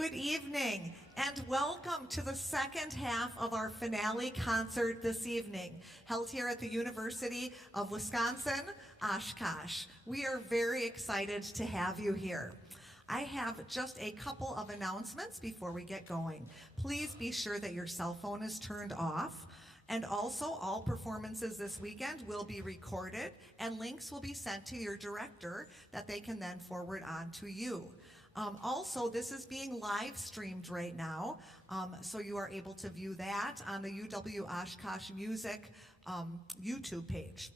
Good evening, and welcome to the second half of our finale concert this evening, held here at the University of Wisconsin, Oshkosh. We are very excited to have you here. I have just a couple of announcements before we get going. Please be sure that your cell phone is turned off. And also, all performances this weekend will be recorded, and links will be sent to your director that they can then forward on to you. Also, this is being live streamed right now, so you are able to view that on the UW Oshkosh Music YouTube page.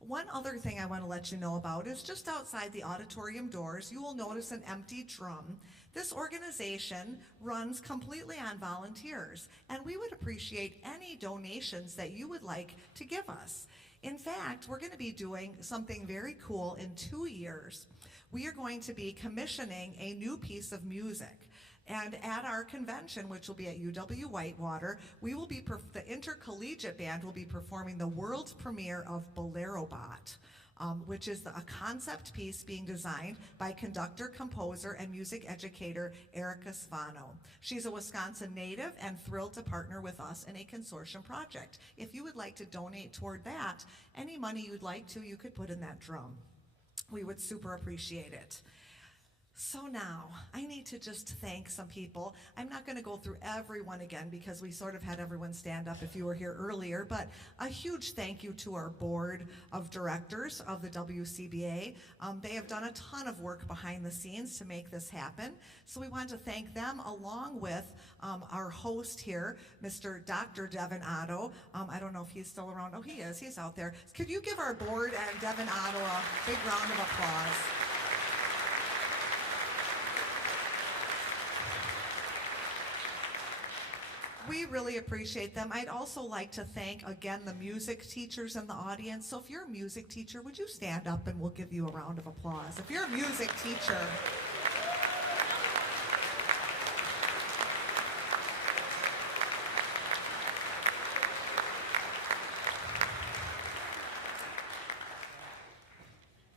One other thing I want to let you know about is just outside the auditorium doors, you will notice an empty drum. This organization runs completely on volunteers, and we would appreciate any donations that you would like to give us. In fact, we're going to be doing something very cool in 2 years. We are going to be commissioning a new piece of music. And at our convention, which will be at UW Whitewater, we will be the intercollegiate band will be performing the world's premiere of Bolero Bot, which is a concept piece being designed by conductor, composer, and music educator Erica Svano. She's a Wisconsin native and thrilled to partner with us in a consortium project. If you would like to donate toward that, any money you'd like to, you could put in that drum. We would super appreciate it. So now, I need to just thank some people. I'm not going to go through everyone again because we sort of had everyone stand up if you were here earlier, but a huge thank you to our board of directors of the WCBA. They have done a ton of work behind the scenes to make this happen. So we want to thank them along with our host here, Mr. Dr. Devin Otto. I don't know if he's still around. Oh, he is. He's out there. Could you give our board and Devin Otto a big round of applause? We really appreciate them. I'd also like to thank, again, the music teachers in the audience. So if you're a music teacher, would you stand up and we'll give you a round of applause? If you're a music teacher.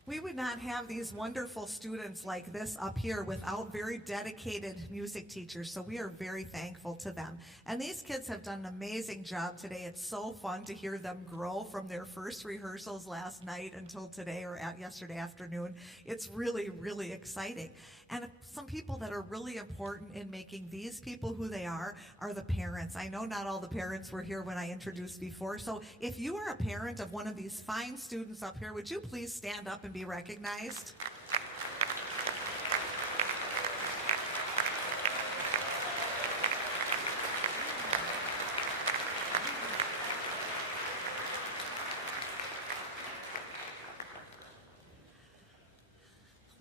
We would not have these wonderful students like this up here without very dedicated music teachers, so we are very thankful to them. And these kids have done an amazing job today. It's so fun to hear them grow from their first rehearsals last night until today or yesterday afternoon. It's really, really exciting. And some people that are really important in making these people who they are the parents. I know not all the parents were here when I introduced before, so if you are a parent of one of these fine students up here, would you please stand up and be recognized?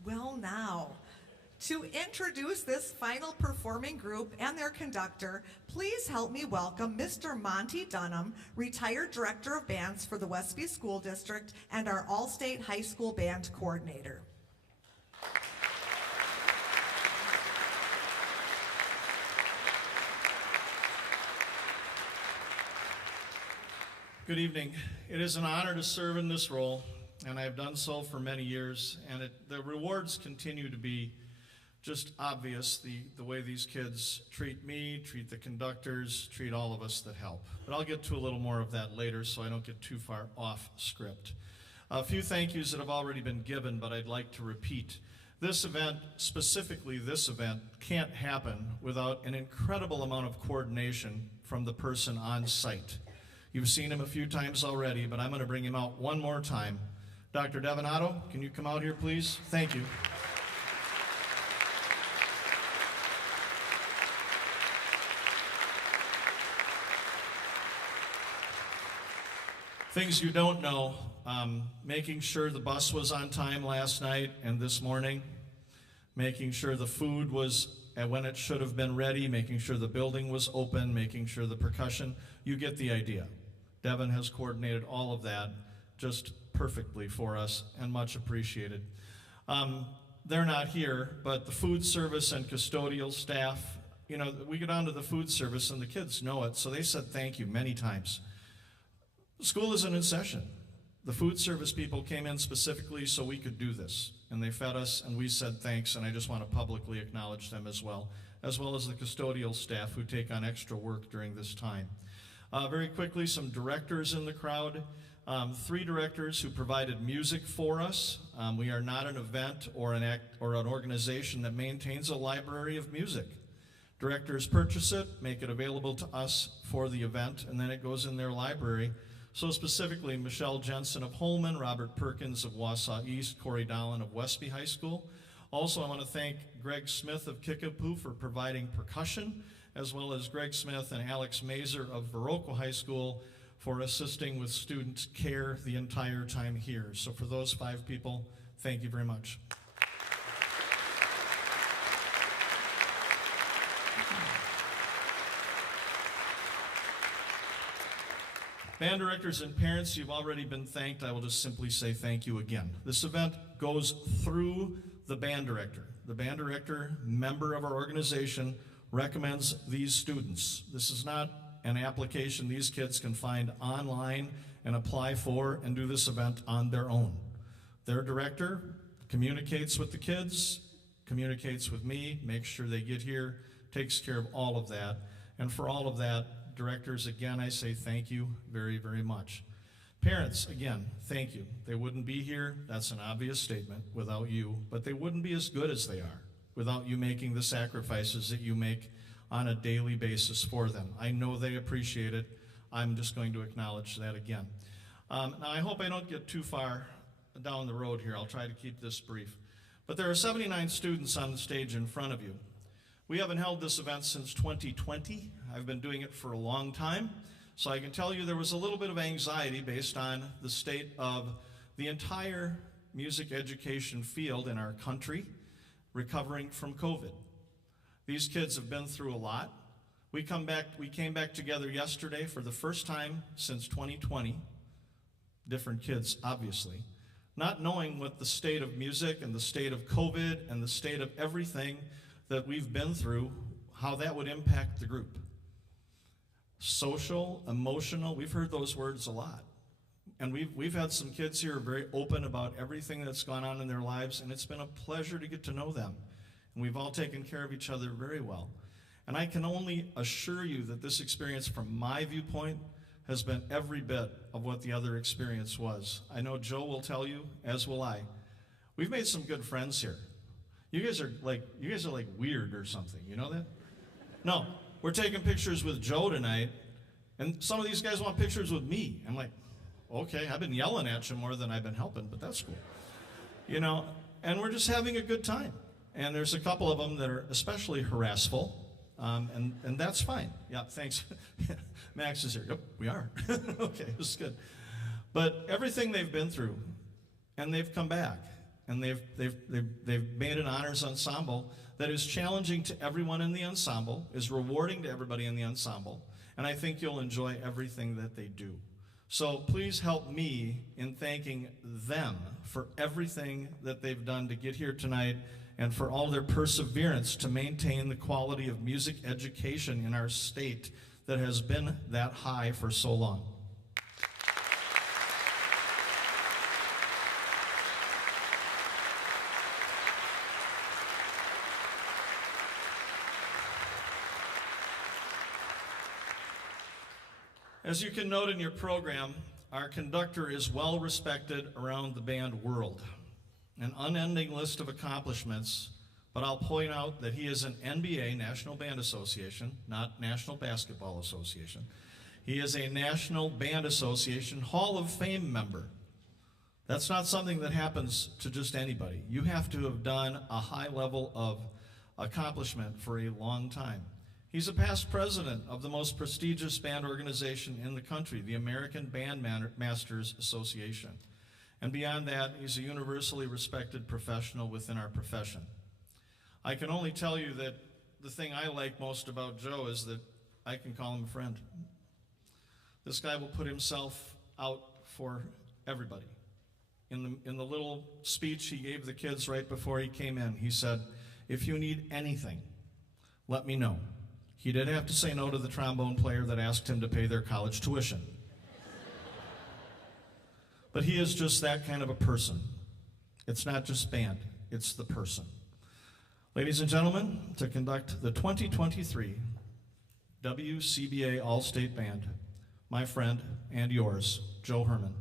Well, now, to introduce this final performing group and their conductor, please help me welcome Mr. Monty Dunham, retired director of bands for the Westby School District and our All-State High School Band Coordinator. Good evening. It is an honor to serve in this role, and I have done so for many years, and the rewards continue to be just obvious, the way these kids treat me, treat the conductors, treat all of us that help. But I'll get to a little more of that later so I don't get too far off script. A few thank yous that have already been given, but I'd like to repeat. This event, specifically this event, can't happen without an incredible amount of coordination from the person on site. You've seen him a few times already, but I'm going to bring him out one more time. Dr. Devin Otto, can you come out here, please? Thank you. Things you don't know, making sure the bus was on time last night and this morning, making sure the food was when it should have been ready, making sure the building was open, making sure the percussion, you get the idea. Devin has coordinated all of that just perfectly for us and much appreciated. They're not here, but the food service and custodial staff, you know, we get onto the food service and the kids know it, so they said thank you many times. School isn't in session. The food service people came in specifically so we could do this, and they fed us, and we said thanks, and I just want to publicly acknowledge them as well. as well as the custodial staff who take on extra work during this time. Very quickly, some directors in the crowd. 3 directors who provided music for us. We are not an event or an organization that maintains a library of music. Directors purchase it, make it available to us for the event, and then it goes in their library. So specifically, Michelle Jensen of Holman, Robert Perkins of Wausau East, Corey Dallin of Westby High School. Also, I want to thank Greg Smith of Kickapoo for providing percussion, as well as Greg Smith and Alex Mazer of Viroqua High School for assisting with student care the entire time here. So for those 5 people, thank you very much. Band directors and parents, you've already been thanked. I will just simply say thank you again. This event goes through the band director. The band director, member of our organization, recommends these students. This is not an application these kids can find online and apply for and do this event on their own. Their director communicates with the kids, communicates with me, makes sure they get here, takes care of all of that. And for all of that, directors, again, I say thank you very, very much. Parents, again, thank you. They wouldn't be here, that's an obvious statement, without you, but they wouldn't be as good as they are without you making the sacrifices that you make on a daily basis for them. I know they appreciate it. I'm just going to acknowledge that again. Now, I hope I don't get too far down the road here. I'll try to keep this brief. But there are 79 students on the stage in front of you. We haven't held this event since 2020. I've been doing it for a long time. So I can tell you there was a little bit of anxiety based on the state of the entire music education field in our country recovering from COVID. These kids have been through a lot. We came back together yesterday for the first time since 2020. Different kids, obviously. Not knowing what the state of music and the state of COVID and the state of everything that we've been through, how that would impact the group. Social, emotional, we've heard those words a lot. And we've had some kids here very open about everything that's gone on in their lives, and it's been a pleasure to get to know them. And we've all taken care of each other very well. And I can only assure you that this experience, from my viewpoint, has been every bit of what the other experience was. I know Joe will tell you, as will I. We've made some good friends here. You guys are like weird or something, you know that? No, we're taking pictures with Joe tonight, and some of these guys want pictures with me. I'm like, okay, I've been yelling at you more than I've been helping, but that's cool. You know, and we're just having a good time. And there's a couple of them that are especially harassful, and that's fine. Yeah, thanks. Max is here. Yep, we are. Okay, this is good. But everything they've been through, and they've come back, and they've made an honors ensemble that is challenging to everyone in the ensemble, is rewarding to everybody in the ensemble, and I think you'll enjoy everything that they do. So please help me in thanking them for everything that they've done to get here tonight, and for all their perseverance to maintain the quality of music education in our state that has been that high for so long. As you can note in your program, our conductor is well respected around the band world. An unending list of accomplishments, but I'll point out that he is an NBA, National Band Association, not National Basketball Association. He is a National Band Association Hall of Fame member. That's not something that happens to just anybody. You have to have done a high level of accomplishment for a long time. He's a past president of the most prestigious band organization in the country, the American Bandmasters Association. And beyond that, he's a universally respected professional within our profession. I can only tell you that the thing I like most about Joe is that I can call him a friend. This guy will put himself out for everybody. In the little speech he gave the kids right before he came in, he said, "If you need anything, let me know." He did have to say no to the trombone player that asked him to pay their college tuition. But he is just that kind of a person. It's not just band, it's the person. Ladies and gentlemen, to conduct the 2023 WCBA All-State Band, my friend and yours, Joe Herman.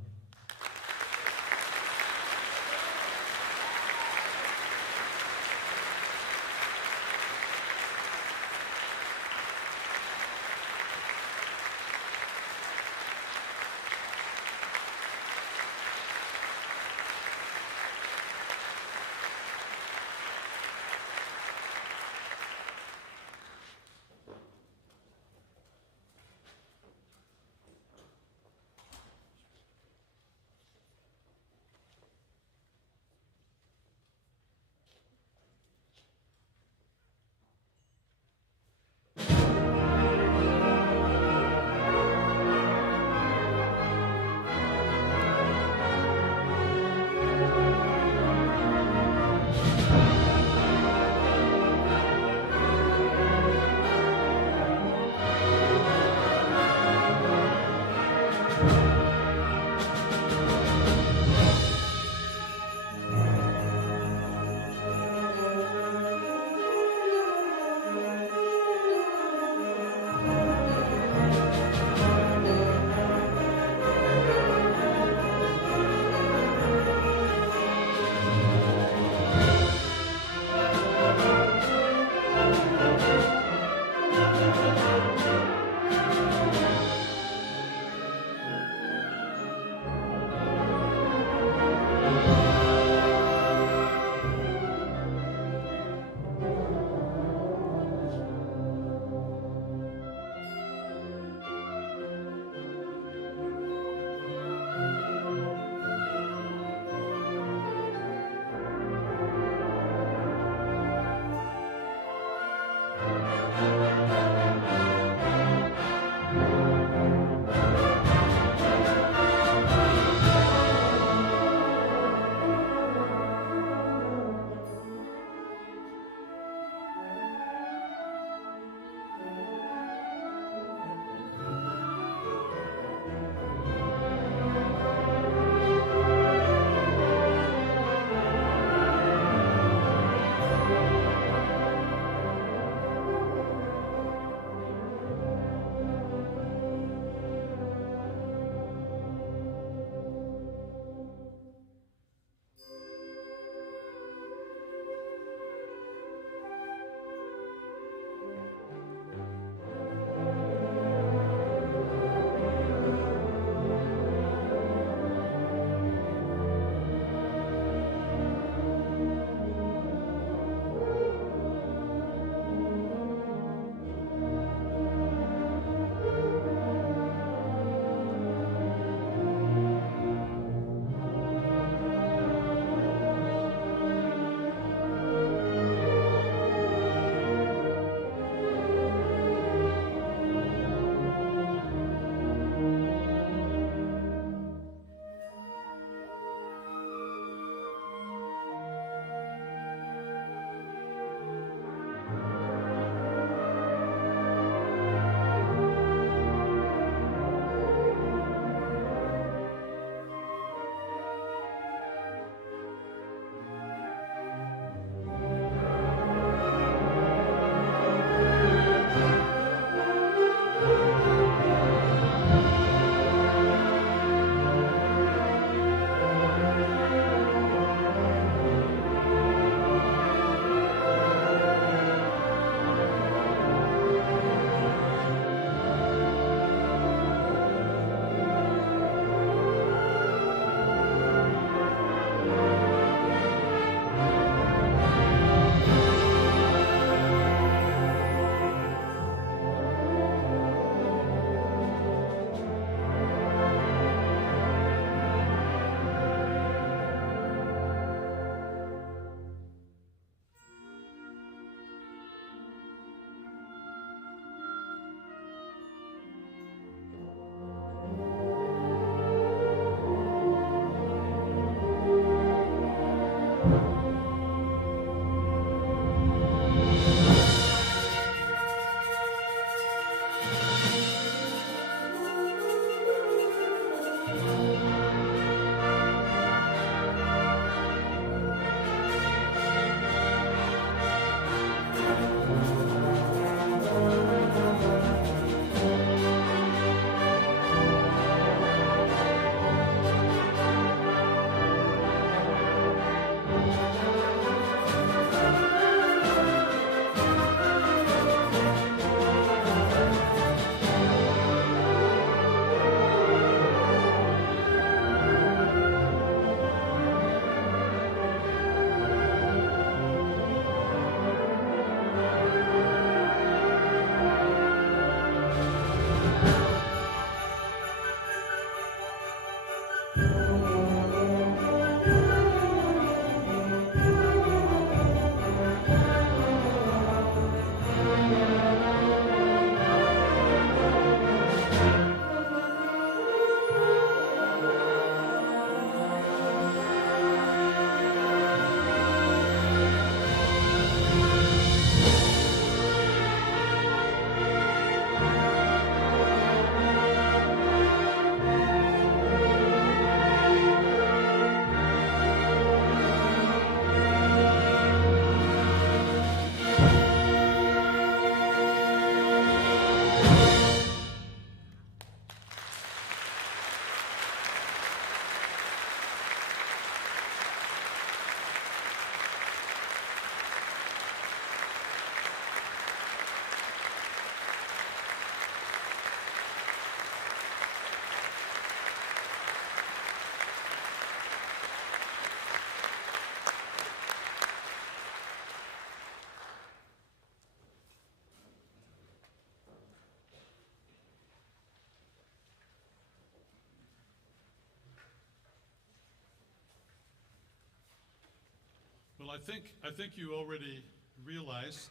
Well, I think you already realize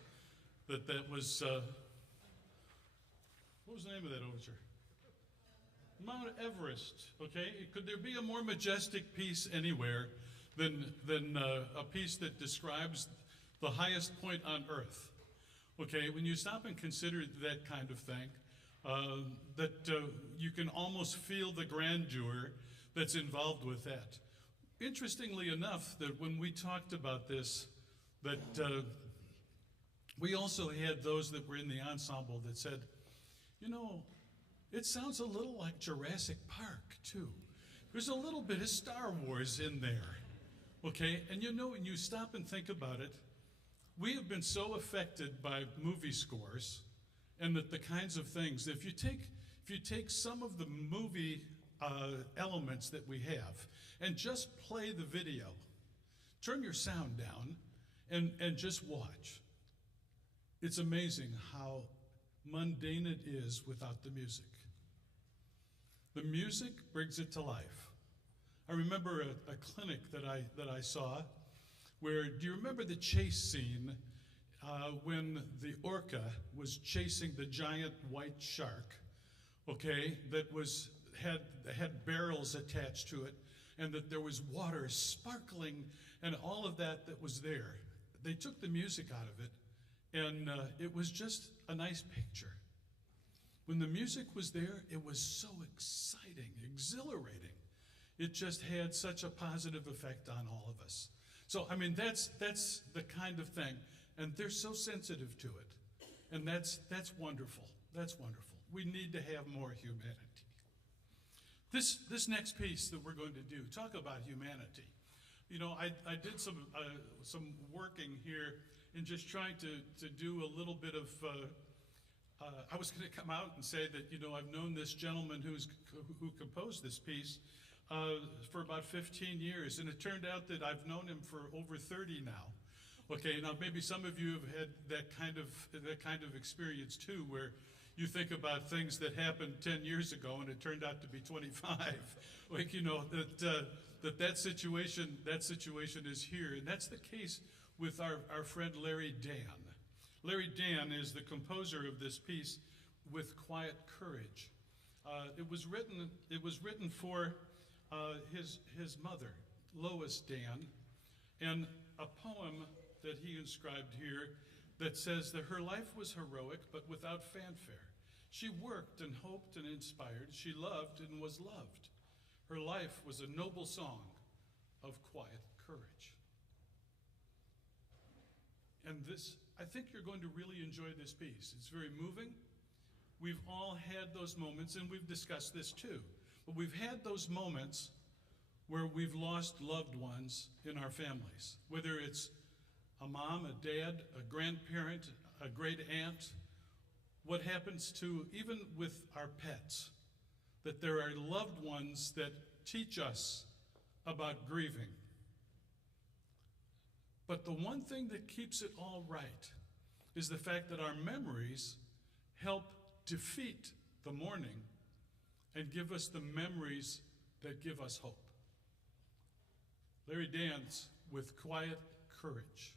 that that was, what was the name of that overture? Mount Everest, okay? Could there be a more majestic piece anywhere than a piece that describes the highest point on Earth? Okay, when you stop and consider that kind of thing, you can almost feel the grandeur that's involved with that. Interestingly enough, that when we talked about this, that we also had those that were in the ensemble that said, you know, it sounds a little like Jurassic Park, too. There's a little bit of Star Wars in there, okay? And you know, when you stop and think about it, we have been so affected by movie scores and that the kinds of things, if you take some of the movie elements that we have and just play the video, turn your sound down and just watch. It's amazing how mundane it is without the music. The music brings it to life. I remember a clinic that I saw where, do you remember the chase scene when the orca was chasing the giant white shark, okay, that had barrels attached to it, and that there was water sparkling and all of that was there. They took the music out of it, and it was just a nice picture. When the music was there, it was so exciting, exhilarating. It just had such a positive effect on all of us. So, I mean, that's the kind of thing, and they're so sensitive to it, and that's wonderful. That's wonderful. We need to have more humanity. This next piece that we're going to do, talk about humanity. You know, I did some working here in just trying to do a little bit of. I was going to come out and say that, you know, I've known this gentleman who composed this piece for about 15 years, and it turned out that I've known him for over 30 now. Okay, now maybe some of you have had that kind of experience too, where you think about things that happened 10 years ago and it turned out to be 25. Like, you know, that situation is here, and that's the case with our friend Larry Dan. Larry Dan is the composer of this piece, With Quiet Courage. It was written for his mother, Lois Dan, and a poem that he inscribed here that says that her life was heroic but without fanfare. She worked and hoped and inspired. She loved and was loved. Her life was a noble song of quiet courage. And this, I think you're going to really enjoy this piece. It's very moving. We've all had those moments, and we've discussed this too, but we've had those moments where we've lost loved ones in our families, whether it's a mom, a dad, a grandparent, a great aunt. What happens to, even with our pets, that there are loved ones that teach us about grieving. But the one thing that keeps it all right is the fact that our memories help defeat the mourning and give us the memories that give us hope. Larry Dan's With Quiet Courage.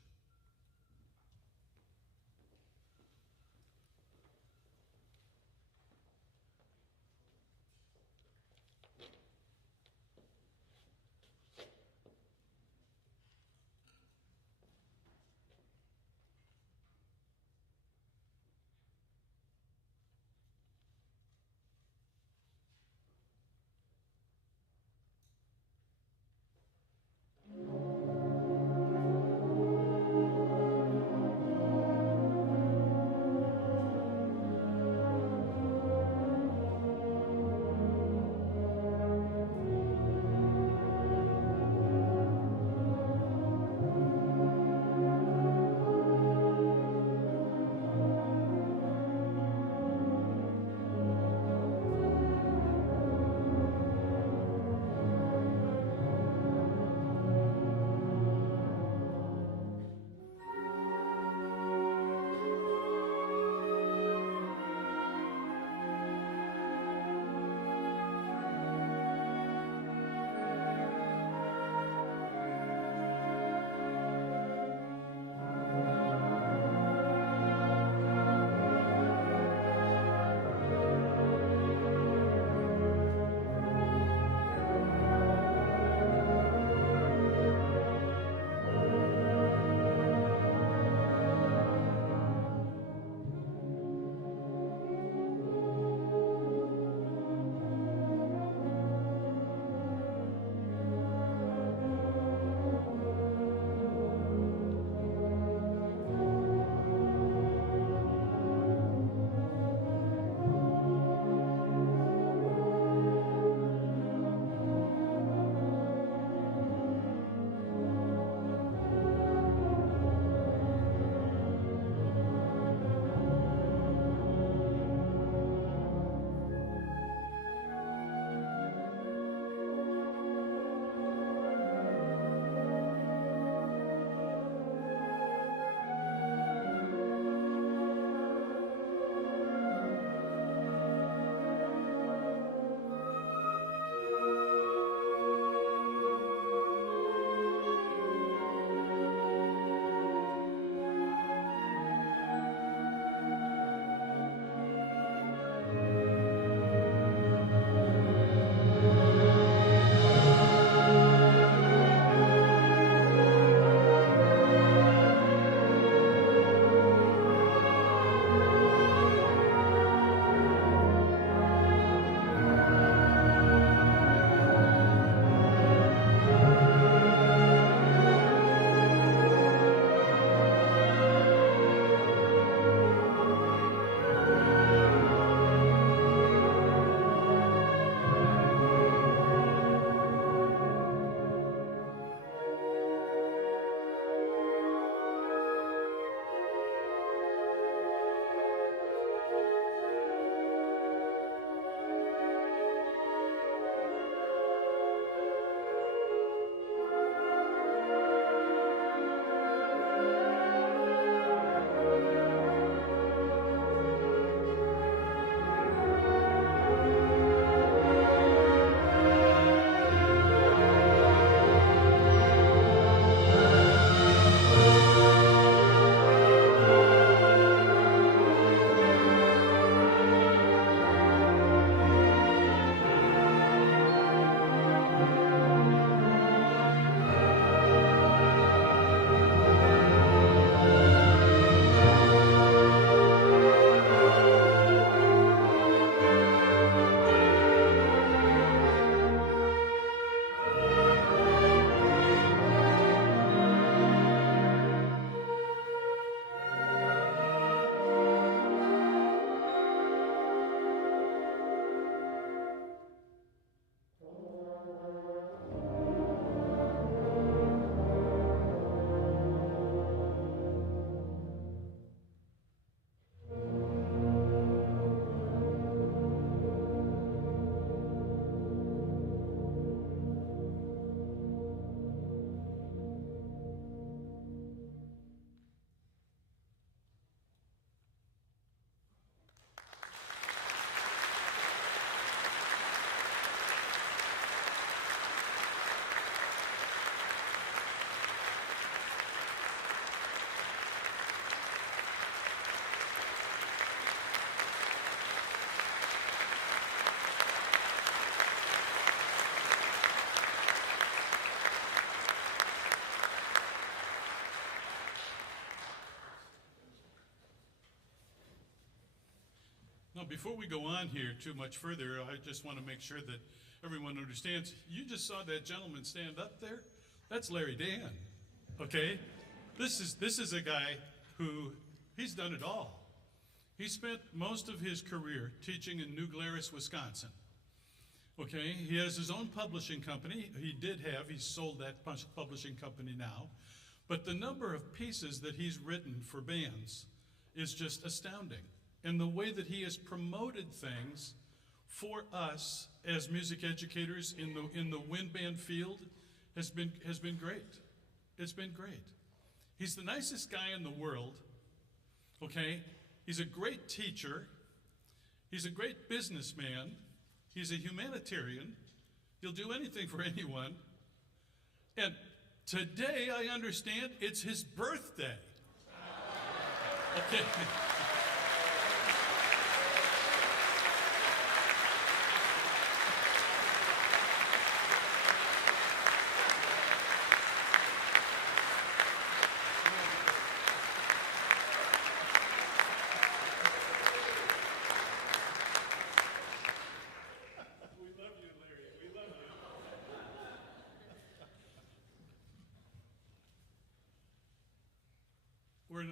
before we go on here too much further, I just want to make sure that everyone understands. You just saw that gentleman stand up there. That's Larry Dan. Okay, this is a guy who he's done it all. He spent most of his career teaching in New Glarus, Wisconsin. Okay, he has his own publishing company. He's sold that publishing company now. But the number of pieces that he's written for bands is just astounding. And the way that he has promoted things for us as music educators in the wind band field has been great. It's been great. He's the nicest guy in the world, okay? He's a great teacher. He's a great businessman. He's a humanitarian. He'll do anything for anyone. And today, I understand, it's his birthday. Okay.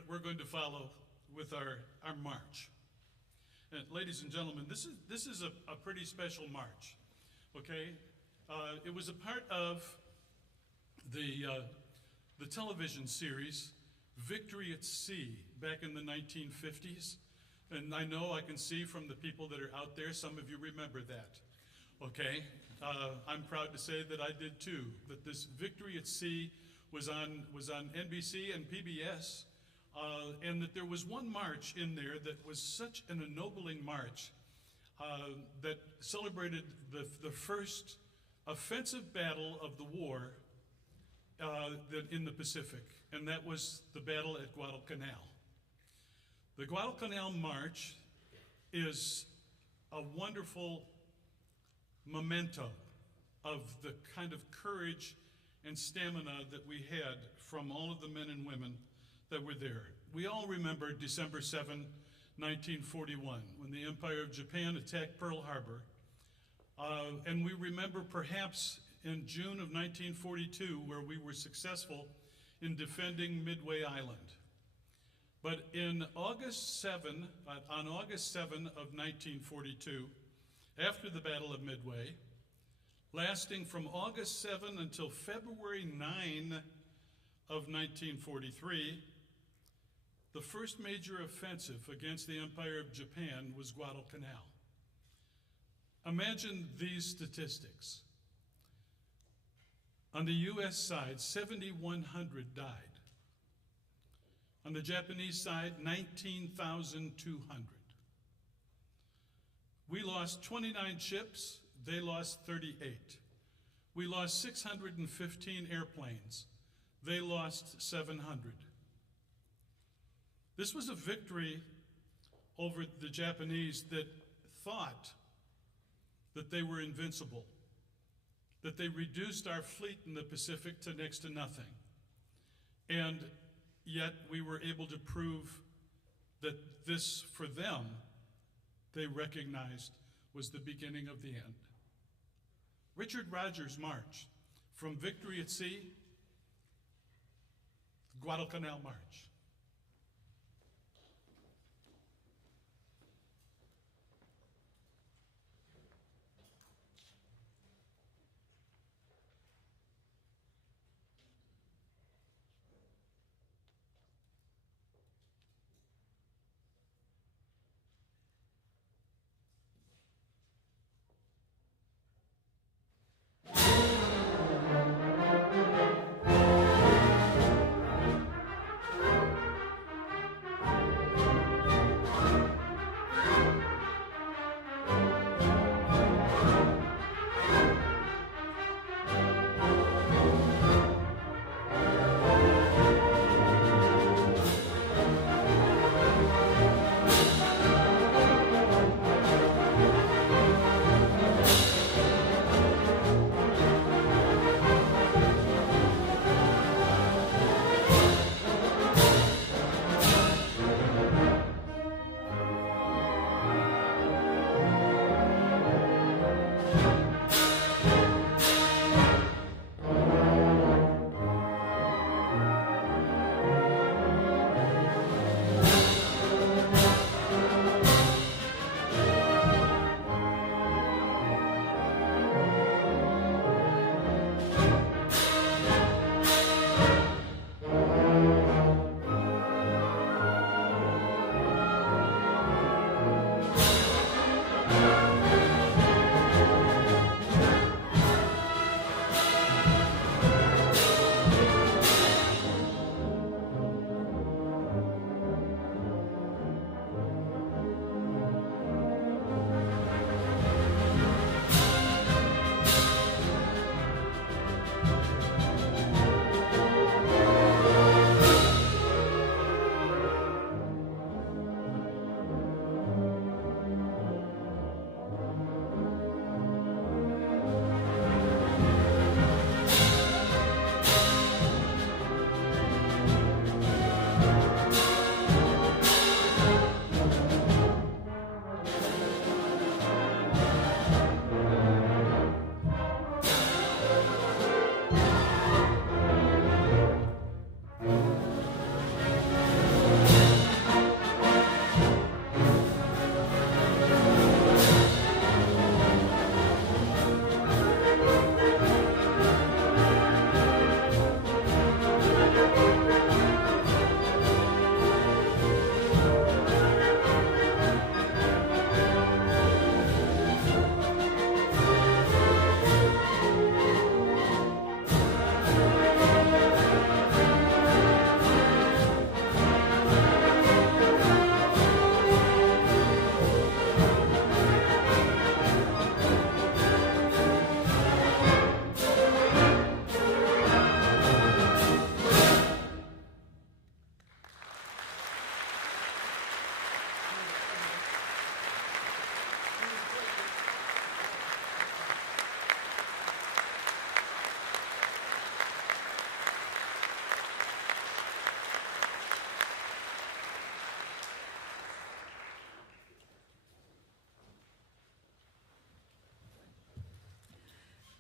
We're going to follow with our march. And ladies and gentlemen, this is a pretty special march, okay? It was a part of the television series Victory at Sea back in the 1950s. And I know I can see from the people that are out there, some of you remember that, okay? I'm proud to say that I did too, that this Victory at Sea was on NBC and PBS. And that there was one march in there that was such an ennobling march that celebrated the first offensive battle of the war in the Pacific, and that was the battle at Guadalcanal. The Guadalcanal March is a wonderful memento of the kind of courage and stamina that we had from all of the men and women that were there. We all remember December 7, 1941, when the Empire of Japan attacked Pearl Harbor. And we remember perhaps in June of 1942, where we were successful in defending Midway Island. But on August 7 of 1942, after the Battle of Midway, lasting from August 7 until February 9 of 1943, the first major offensive against the Empire of Japan was Guadalcanal. Imagine these statistics. On the US side, 7,100 died. On the Japanese side, 19,200. We lost 29 ships, they lost 38. We lost 615 airplanes, they lost 700. This was a victory over the Japanese that thought that they were invincible, that they reduced our fleet in the Pacific to next to nothing. And yet we were able to prove that this, for them, they recognized was the beginning of the end. Richard Rogers' march from Victory at Sea, Guadalcanal March.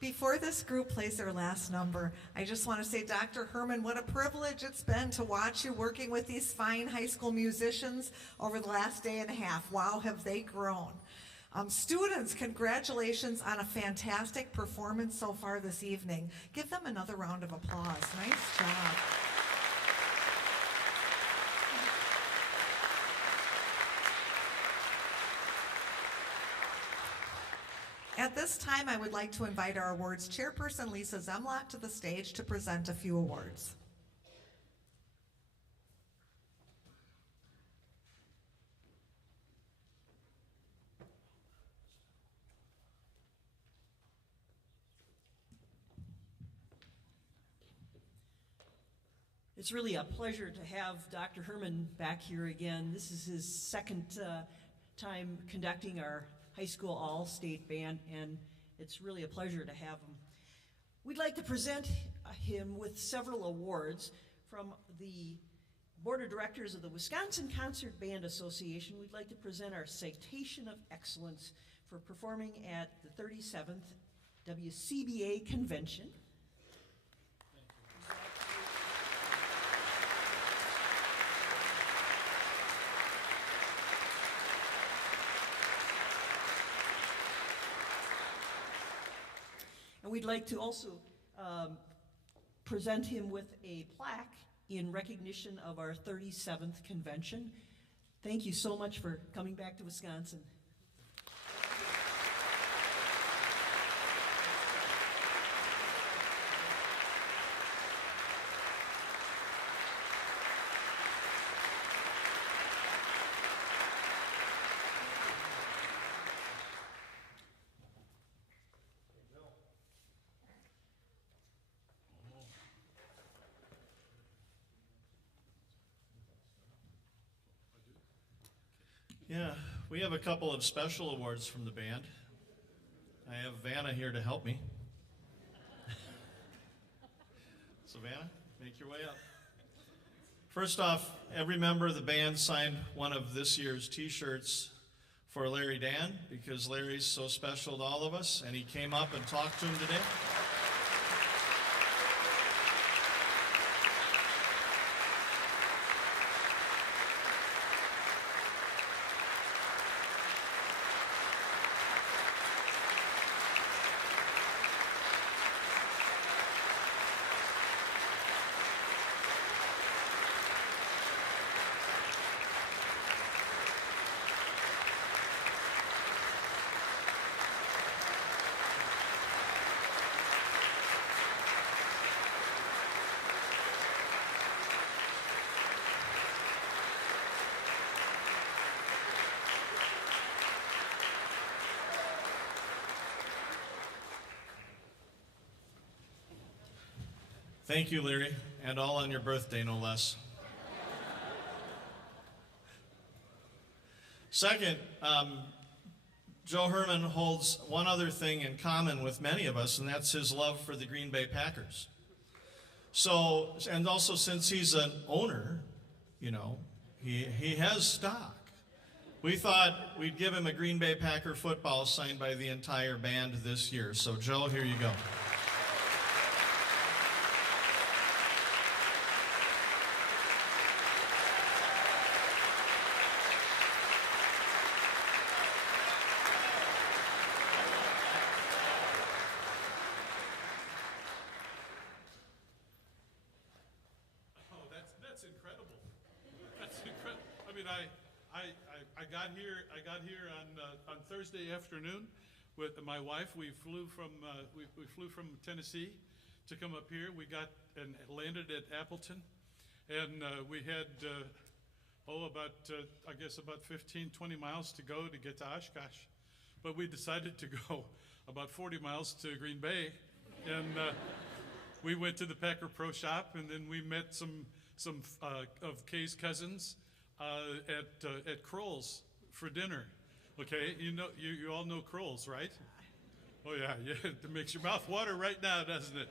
Before this group plays their last number, I just want to say, Dr. Herman, what a privilege it's been to watch you working with these fine high school musicians over the last day and a half. Wow, have they grown. Students, congratulations on a fantastic performance so far this evening. Give them another round of applause. Nice job. At this time, I would like to invite our awards chairperson, Lisa Zemlock, to the stage to present a few awards. It's really a pleasure to have Dr. Herman back here again. This is his second time conducting our high school all-state band, and it's really a pleasure to have him. We'd like to present him with several awards from the Board of Directors of the Wisconsin Concert Band Association. We'd like to present our Citation of Excellence for performing at the 37th WCBA Convention. And we'd like to also present him with a plaque in recognition of our 37th convention. Thank you so much for coming back to Wisconsin. Yeah, we have a couple of special awards from the band. I have Vanna here to help me. So Vanna, make your way up. First off, every member of the band signed one of this year's t-shirts for Larry Dan, because Larry's so special to all of us, and he came up and talked to him today. Thank you, Larry, and all on your birthday, no less. Second, Joe Herman holds one other thing in common with many of us, and that's his love for the Green Bay Packers. So, and also since he's an owner, you know, he has stock. We thought we'd give him a Green Bay Packer football signed by the entire band this year. So, Joe, here you go. That's incredible. That's incredible. I mean, I got here on Thursday afternoon with my wife. We flew from Tennessee to come up here. We got and landed at Appleton, and we had about 15, 20 miles to go to get to Oshkosh, but we decided to go about 40 miles to Green Bay, and we went to the Packer Pro Shop, and then we met some of Kay's cousins at Kroll's for dinner. Okay, you all know Kroll's, right? Oh yeah, it makes your mouth water right now, doesn't it?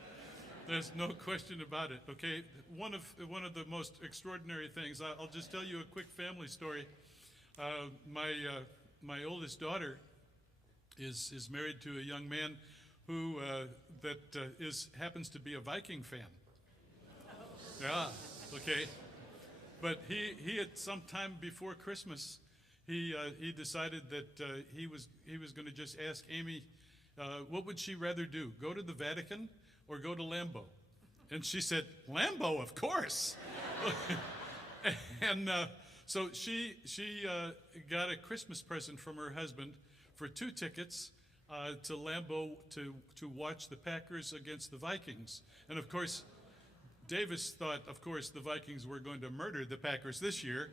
There's no question about it. Okay, one of the most extraordinary things. I'll just tell you a quick family story. My oldest daughter is married to a young man who happens to be a Viking fan. Yeah, okay. But he had some time before Christmas, he decided that he was going to just ask Amy, what would she rather do, go to the Vatican or go to Lambeau? And she said, Lambeau, of course. And so she got a Christmas present from her husband for 2 tickets to Lambeau to watch the Packers against the Vikings. And of course, Davis thought, of course, the Vikings were going to murder the Packers this year,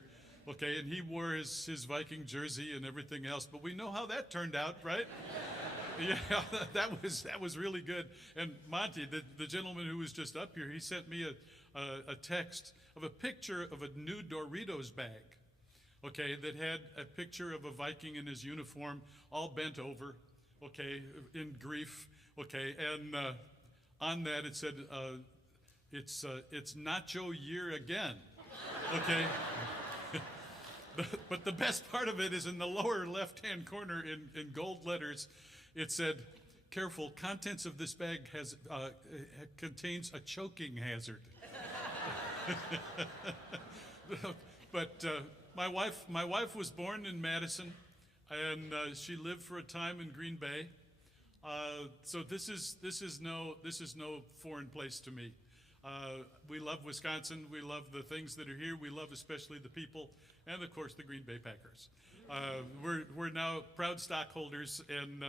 okay, and he wore his Viking jersey and everything else. But we know how that turned out, right? Yeah, that was really good. And Monty, the gentleman who was just up here, he sent me a text of a picture of a new Doritos bag, okay, that had a picture of a Viking in his uniform, all bent over, okay, in grief, okay, and on that it said, it's Nacho year again, okay. But the best part of it is in the lower left-hand corner in gold letters. It said, "Careful, contents of this bag contains a choking hazard." But my wife was born in Madison, and she lived for a time in Green Bay. So this is no foreign place to me. We love Wisconsin. We love the things that are here. We love especially the people, and of course the Green Bay Packers. We're now proud stockholders, and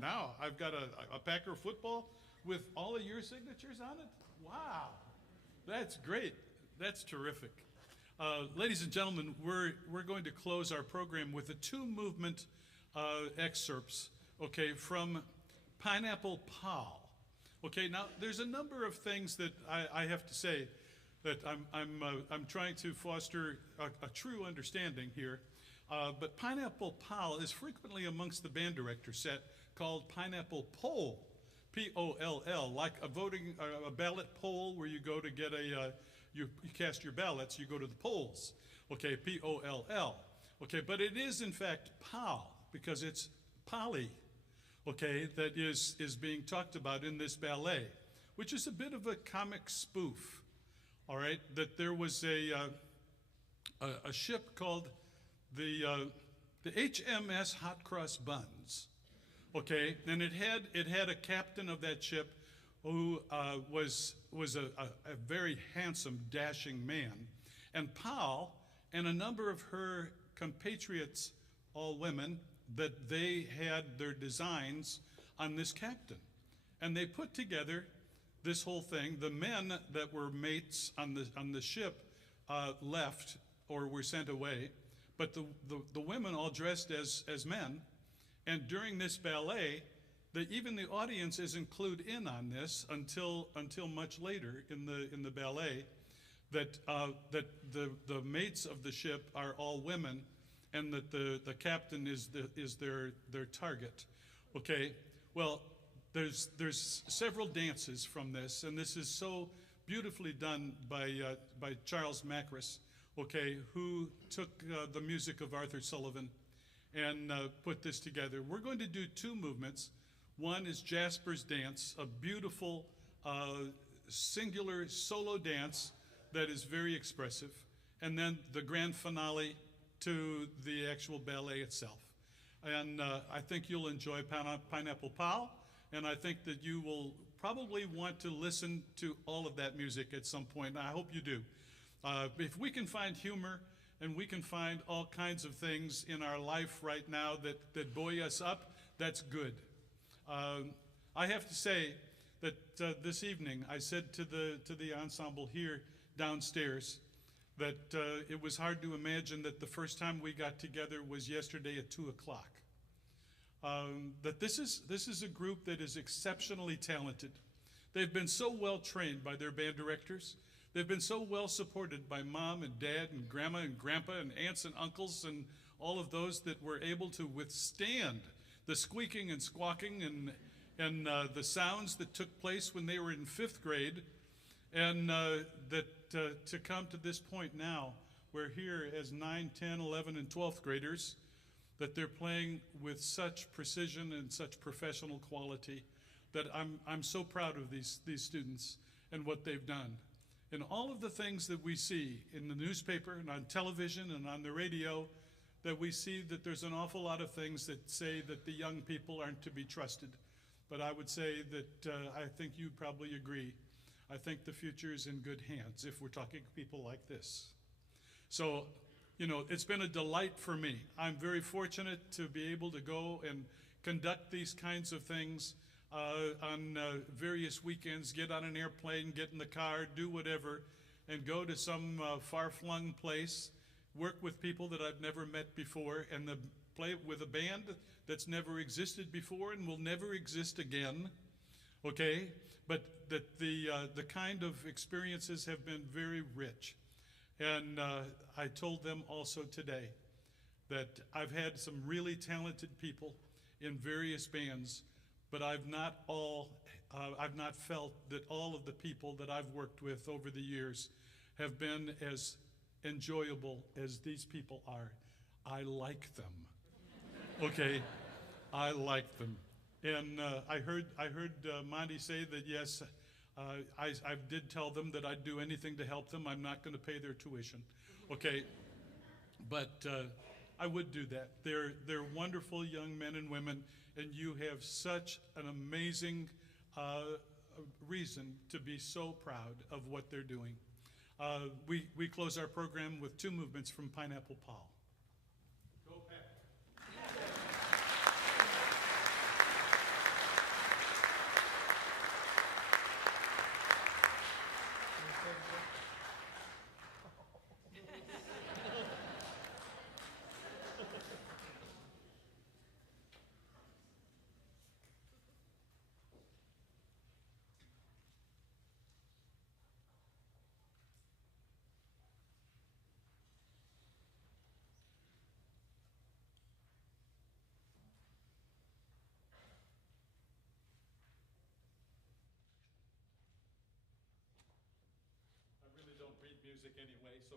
now I've got a Packer football with all of your signatures on it. Wow, that's great. That's terrific. Ladies and gentlemen, we're going to close our program with the 2 movement excerpts, okay, from Pineapple Pal. Okay, now there's a number of things that I have to say that I'm trying to foster a true understanding here. But Pineapple Pal is frequently amongst the band director set called Pineapple Poll, P-O-L-L, like a ballot poll where you go to get you cast your ballots, you go to the polls, okay, P-O-L-L, okay, but it is in fact Pal, because it's Polly, okay, that is being talked about in this ballet, which is a bit of a comic spoof, all right, that there was a ship called the HMS Hot Cross Buns, okay, and it had a captain of that ship who was a very handsome, dashing man, and Pal and a number of her compatriots, all women, that they had their designs on this captain, and they put together this whole thing. The men that were mates on the ship left or were sent away, but the women all dressed as men, and during this ballet, even the audience isn't clued in on this until much later in the ballet, that the mates of the ship are all women, and that the captain is their target. Okay, well, there's several dances from this, and this is so beautifully done by Charles Macris, okay, who took the music of Arthur Sullivan and put this together. We're going to do 2 movements. One is Jasper's Dance, a beautiful singular solo dance that is very expressive, and then the grand finale to the actual ballet itself. And I think you'll enjoy Pineapple Pal, and I think that you will probably want to listen to all of that music at some point. I hope you do. If we can find humor and we can find all kinds of things in our life right now that buoy us up, that's good. I have to say that this evening I said to the ensemble here downstairs that it was hard to imagine that the first time we got together was yesterday at 2 o'clock. That this is a group that is exceptionally talented. They've been so well trained by their band directors. They've been so well supported by mom and dad and grandma and grandpa and aunts and uncles and all of those that were able to withstand the squeaking and squawking and the sounds that took place when they were in 5th grade, and to come to this point now, where here as 9, 10, 11, and 12th graders, that they're playing with such precision and such professional quality, that I'm so proud of these students and what they've done. And all of the things that we see in the newspaper and on television and on the radio, that we see that there's an awful lot of things that say that the young people aren't to be trusted. But I would say that I think you probably agree. I think the future is in good hands if we're talking to people like this. So, you know, it's been a delight for me. I'm very fortunate to be able to go and conduct these kinds of things on various weekends, get on an airplane, get in the car, do whatever, and go to some far-flung place, work with people that I've never met before, and play with a band that's never existed before and will never exist again, okay? But that the kind of experiences have been very rich. And I told them also today that I've had some really talented people in various bands, but I've not felt that all of the people that I've worked with over the years have been as enjoyable as these people are. I like them. Okay, I like them. And I heard Monty say that yes, I did tell them that I'd do anything to help them. I'm not going to pay their tuition, okay? But I would do that. They're wonderful young men and women, and you have such an amazing reason to be so proud of what they're doing. We close our program with two movements from Pineapple Paul. Go Pack. I really don't read music anyway, so